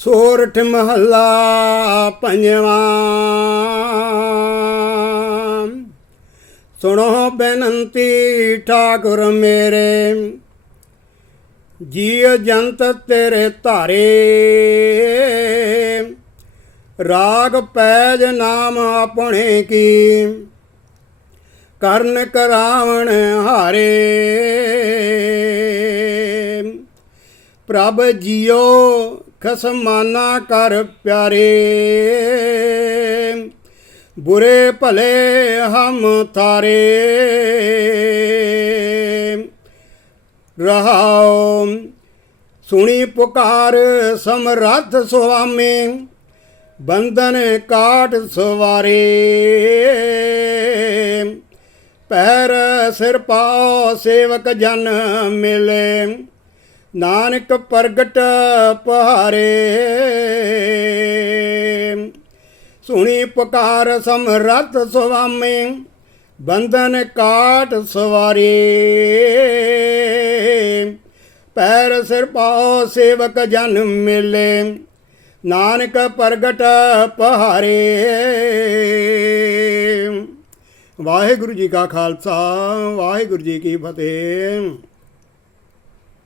ਸੋਰਠ ਮਹੱਲਾ ਪੰਜਵਾਂ। ਸੁਣੋ ਬੇਨੰਤੀ ਠਾਕੁਰ ਮੇਰੇ ਜੀਵ ਜੰਤ ਤੇਰੇ ਧਾਰੇ। ਰਾਗ ਪੈਜ ਨਾਮ ਆਪਣੇ ਕੀ, ਕਰਨ ਕਰਾਵਣ ਹਾਰੇ। ਪ੍ਰਭ ਜੀਓ ਖਸਮਾਨਾ ਕਰ ਪਿਆਰੇ। ਬੁਰੇ ਭਲੇ ਹਮ ਥਾਰੇ ਰਹਾਉ, ਸੁਣੀ ਪੁਕਾਰ ਸਮਰੱਥ ਸੁਆਮੀ, ਬੰਧਨ ਕਾਟ ਸਵਾਰੇ। ਪੈਰ ਸਿਰ ਪਾਓ ਸੇਵਕ ਜਨ ਮਿਲੇ। ਨਾਨਕ ਪ੍ਰਗਟ ਪਹਾਰੇ। ਸੁਣੀ ਪੁਕਾਰ ਸਮਰੱਥ ਸੁਆਮੀ, ਬੰਧਨ ਕਾਟ ਸਵਾਰੇ। ਪੈਰ ਸਿਰ ਪਾਉ ਸੇਵਕ ਜਨ ਮਿਲੇ, ਨਾਨਕ ਪ੍ਰਗਟ ਪਹਾਰੇ। ਵਾਹਿਗੁਰੂ ਜੀ ਕਾ ਖਾਲਸਾ, ਵਾਹਿਗੁਰੂ ਜੀ ਕੀ ਫਤਿਹ।